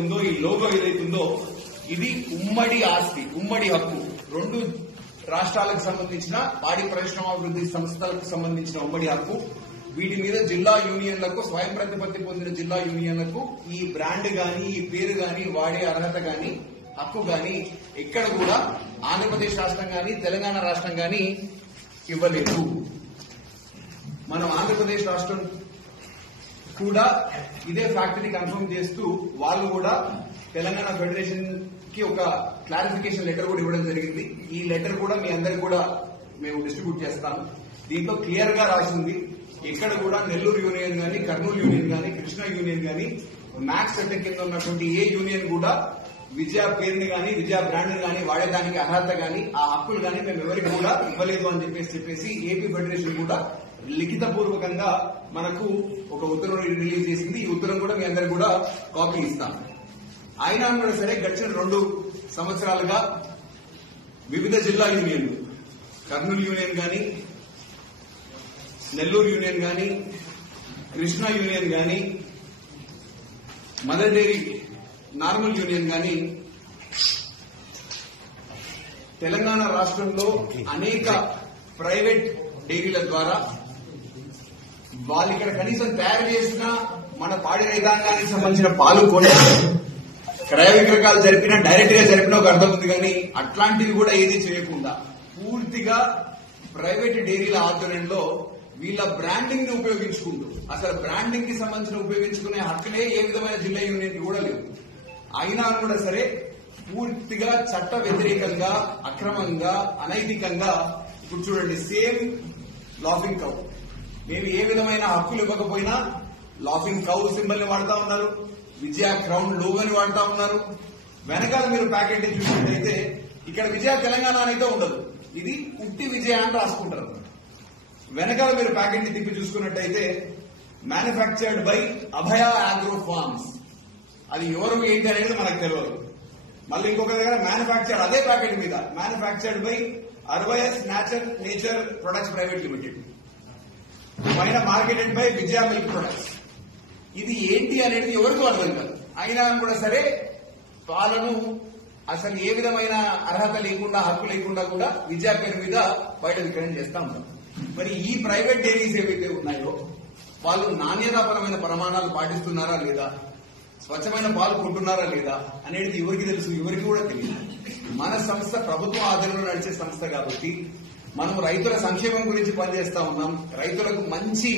ఉందో ఈ లోగో ఏదైతుందో ఇది ఉమ్మడి ఆస్తి, ఉమ్మడి హక్కు. రెండు రాష్ట్రాలకు సంబంధించిన పాడి పరిశ్రమాభివృద్ధి సంస్థలకు సంబంధించిన ఉమ్మడి హక్కు. వీటి మీద జిల్లా యూనియన్లకు, స్వయం ప్రతిపత్తి పొందిన జిల్లా యూనియన్లకు ఈ బ్రాండ్ గాని, ఈ పేరు గాని, వాడే అర్హత గాని, హక్కు గాని ఎక్కడ కూడా ఆంధ్రప్రదేశ్ రాష్ట్రం గాని, తెలంగాణ రాష్ట్రం గాని ఇవ్వలేదు. మనం ఆంధ్రప్రదేశ్ రాష్ట్రం కూడా ఇదే ఫ్యాక్టరీ కన్ఫర్మ్ చేస్తూ వాళ్ళు కూడా తెలంగాణ ఫెడరేషన్ కి ఒక క్లారిఫికేషన్ లెటర్ కూడా ఇవ్వడం జరిగింది. ఈ లెటర్ కూడా మీ అందరికి కూడా మేము డిస్ట్రిబ్యూట్ చేస్తాము. దీంట్లో క్లియర్ గా రాసింది ఎక్కడ కూడా నెల్లూరు యూనియన్ గాని, కర్నూలు యూనియన్ గాని, కృష్ణా యూనియన్ గాని, మ్యాక్స్ చట్టం కింద ఉన్నటువంటి ఏ యూనియన్ కూడా విజయ పేరుని గాని, విజయ బ్రాండ్ గాని వాడేదానికి అర్హత గాని, ఆ హక్కులు గాని మేము ఎవరికి కూడా ఇవ్వలేదు అని చెప్పేసి ఏపీ ఫెడరేషన్ కూడా లిఖిత పూర్వకంగా మనకు ఒక ఉత్తర్వులు రిలీజ్ చేసింది. ఈ ఉత్తరం కూడా మీ అందరికి కూడా కాపీ ఇస్తాం. అయినా కూడా సరే గడిచిన 2 సంవత్సరాలుగా వివిధ జిల్లా యూనియన్లు, కర్నూలు యూనియన్ గాని, నెల్లూరు యూనియన్ గాని, కృష్ణా యూనియన్ గాని, మదర్ డైరీ నార్మల్ యూనియన్ గాని తెలంగాణ రాష్ట్రంలో అనేక ప్రైవేట్ డైరీల ద్వారా వాళ్ళు ఇక్కడ కనీసం తయారు చేసిన మన పాడి రైతాంగానికి సంబంధించిన పాలు కొని క్రయ విక్రయాలు జరిపినా, డైరెక్ట్ గా జరిపినా ఒక అర్థం ఉంది. కానీ అట్లాంటివి కూడా ఏది చేయకుండా పూర్తిగా ప్రైవేట్ డైరీల ఆధ్వర్యంలో వీళ్ళ బ్రాండింగ్ ని ఉపయోగించుకుంటూ, అసలు బ్రాండింగ్ కి సంబంధించిన ఉపయోగించుకునే హక్కులే ఏ విధమైన జిల్లా యూనియన్ కూడా లేవు. అయినా కూడా సరే పూర్తిగా చట్ట వ్యతిరేకంగా, అక్రమంగా, అనైతికంగా ఇప్పుడు చూడండి, సేమ్ లాఫింగ్ కౌ మేము ఏ విధమైన హక్కులు ఇవ్వకపోయినా లాఫింగ్ కౌ సింబల్ ని వాడుతా ఉన్నారు, విజయ క్రౌన్ లోగోని వాడుతా ఉన్నారు. వెనకాల మీరు ప్యాకెట్ చూసినట్టయితే ఇక్కడ విజయ తెలంగాణ అనేది ఉండదు, ఇది ఉట్టి విజయ అని రాసుకుంటారు. వెనకాల మీరు ప్యాకెట్ ని తిప్పి చూసుకున్నట్టయితే manufactured by Abhaya agro forms, అది ఎవరు ఏంటి అనేది మనకు తెలియదు. మళ్ళీ ఇంకొక దగ్గర మ్యానుఫ్యాక్చర్డ్, అదే ప్యాకెట్ మీద మ్యానుఫ్యాక్చర్డ్ బై అర్వయస్ నేచర్ ప్రొడక్ట్స్ ప్రైవేట్ లిమిటెడ్, పైన marketed by Vijaya milk products. ఇది ఏంటి అనేది ఎవరికి అర్థం కాదు. అయినా కూడా సరే పాలను అసలు ఏ విధమైన అర్హత లేకుండా, హక్కు లేకుండా కూడా విజయ పేరు మీద బయట విక్రయం చేస్తా ఉంటారు. మరి ఈ ప్రైవేట్ డైరీస్ ఏవైతే ఉన్నాయో వాళ్ళు నాణ్యతాపరమైన ప్రమాణాలు పాటిస్తున్నారా లేదా, స్వచ్ఛమైన పాలు కొంటున్నారా లేదా అనేది ఎవరికి తెలుసు? ఎవరికి కూడా తెలియదు. మన సంస్థ ప్రభుత్వ ఆధీనంలో నడిచే సంస్థ కాబట్టి మనం రైతుల సంక్షేమం గురించి పనిచేస్తా ఉన్నాం. రైతులకు మంచి